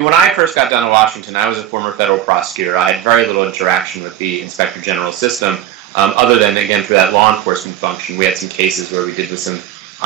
When I first got down to Washington, I was a former federal prosecutor. I had very little interaction with the Inspector General system, other than, again, for that law enforcement function. We had some cases where we did with some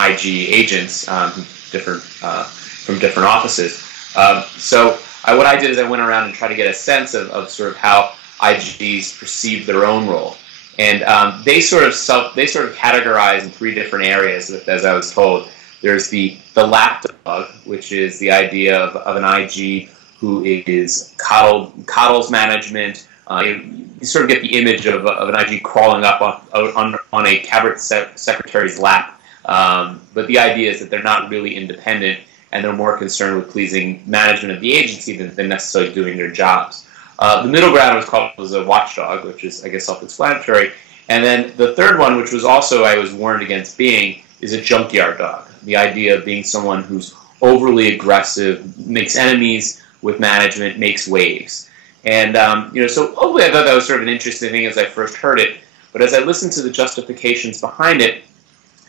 IG agents from different offices. What I did is I went around and tried to get a sense of sort of how IGs perceive their own role. And they sort of categorize in three different areas, as I was told. There's the lapdog, which is the idea of an IG who is coddles management. You sort of get the image of an IG crawling up on a cabinet secretary's lap. But the idea is that they're not really independent, and they're more concerned with pleasing management of the agency than necessarily doing their jobs. The middle ground was a watchdog, which is, I guess, self-explanatory. And then the third one, which was also I was warned against being, is a junkyard dog. The idea of being someone who's overly aggressive, makes enemies with management, makes waves. And, so hopefully I thought that was sort of an interesting thing as I first heard it. But as I listened to the justifications behind it,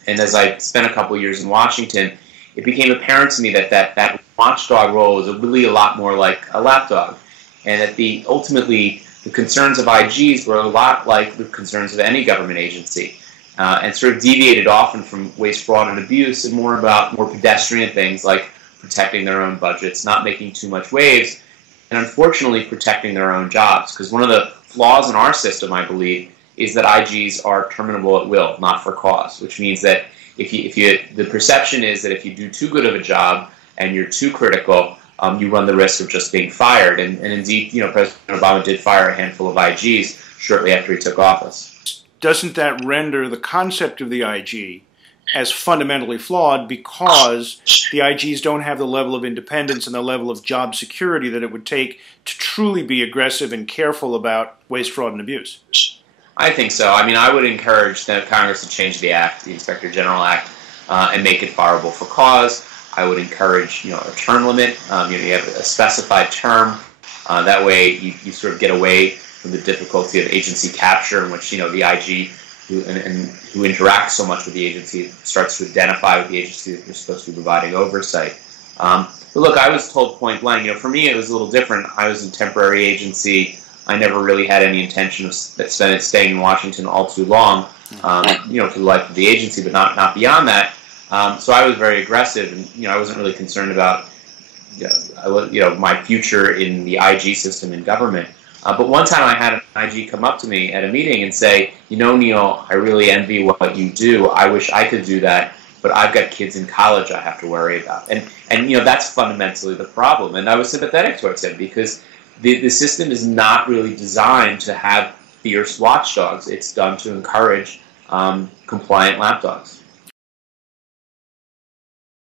and as I spent a couple of years in Washington, it became apparent to me that watchdog role was really a lot more like a lapdog. And that ultimately the concerns of IGs were a lot like the concerns of any government agency. And sort of deviated often from waste, fraud, and abuse, and more about more pedestrian things like protecting their own budgets, not making too much waves, and unfortunately protecting their own jobs. Because one of the flaws in our system, I believe, is that IGs are terminable at will, not for cause, which means that the perception is that if you do too good of a job and you're too critical, you run the risk of just being fired. And indeed, President Obama did fire a handful of IGs shortly after he took office. Doesn't that render the concept of the IG as fundamentally flawed because the IGs don't have the level of independence and the level of job security that it would take to truly be aggressive and careful about waste, fraud, and abuse? I think so. I mean, I would encourage Congress to change the Act, the Inspector General Act, and make it fireable for cause. I would encourage, a term limit. You have a specified term. That way you sort of get away from the difficulty of agency capture, in which the IG who interacts so much with the agency starts to identify with the agency that they're supposed to be providing oversight. But look, I was told point blank. For me it was a little different. I was in temporary agency. I never really had any intention of staying in Washington all too long. For the life of the agency, but not beyond that. So I was very aggressive, and I wasn't really concerned about my future in the IG system in government. But one time I had an IG come up to me at a meeting and say, Neil, I really envy what you do. I wish I could do that, but I've got kids in college I have to worry about. And that's fundamentally the problem. And I was sympathetic towards him because the system is not really designed to have fierce watchdogs. It's done to encourage compliant lapdogs.